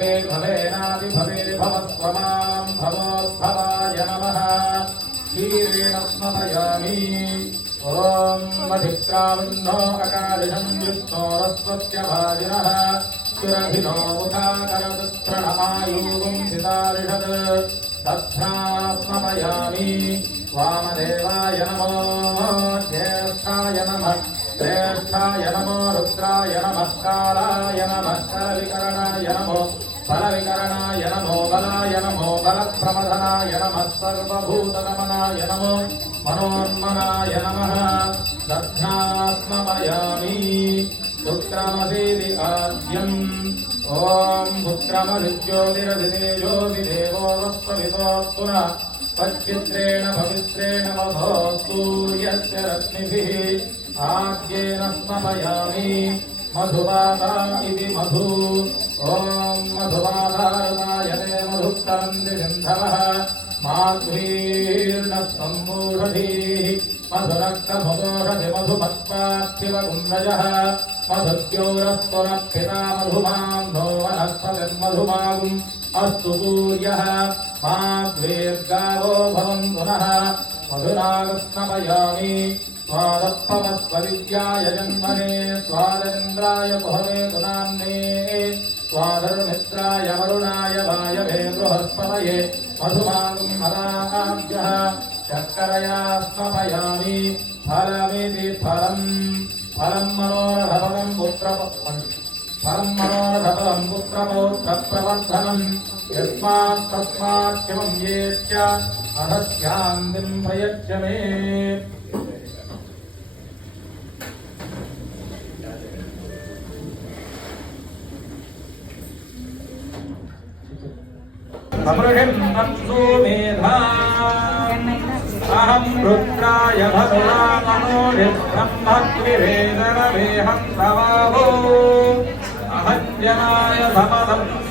भवेनादि भवे भवस्वमां भवोद्भवाय नमः क्षीरेण स्मरयामि ॐ अधिक्रावन्नो अकालिशं विष्णोरस्वस्य भाजिनः सुरभिनो मुखाकरदुत्प्रणमायूगुं सितारिषत् तथा स्मरयामि वामदेवाय नमो ज्येष्ठाय नमः श्रेष्ठाय नमो रुद्राय नमः कालाय नमः करविकरणाय नमो बलविकरणाय नमो बलाय नमो बलप्रमथनाय नमः सर्वभूतगमनाय नमो मनोन्मनाय नमः दध्नात्मपयामि पुत्रमसीदि आद्यम् ॐ पुत्रमधिज्योतिरधितेजोतिदेवो वस्ववितो पुनः तच्चित्रेण पवित्रेण मधो सूर्यस्य रश्मिभिः आद्येन स्मरयामि मधुवाता इति मधु ॐ मधुवातारुताय ते मधुक्तरन्ति सिन्धवः माध्वीर्नः सम्मूढधीः मधुरक्तमुदोषधि मधुमत्पार्थिवकुम्भजः मधुद्यौरस्तुनः पिता मधुमां नो वनस्पतिर्मधुमागुम् अस्तु सूर्यः माध्वीर्गावो भवन्तु नः मधुनागस्नपयामि स्वादत्पवस्पदिव्याय जन्मने स्वादन्द्राय पुहवे नाम्ने स्वाधर्मित्राय वरुणाय वायवे बृहस्पतये मधुमागुं मदाभ्यः शर्करया स्मपयामि फलमिति फलम् फलं मनोरथफलं पुत्रपौत्रप्रवर्धनम् यस्मात् तस्मात् शिवं येच्च अधस्यान्तिं प्रयच्छ मे अमृहिन्नप्सु मेधा अहं रुद्राय भगवामनोरिब्रह्मद्विवेदनमेहं तवावो अहज्जनाय समदम्